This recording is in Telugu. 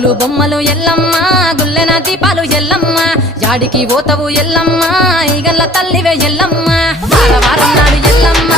పూలు బొమ్మలు ఎల్లమ్మ గుల్లెన దీపాలు ఎల్లమ్మ యాడికి పోతవు ఎల్లమ్మ ఈగల్ల తల్లివే ఎల్లమ్మ వారం నాడు ఎల్లమ్మ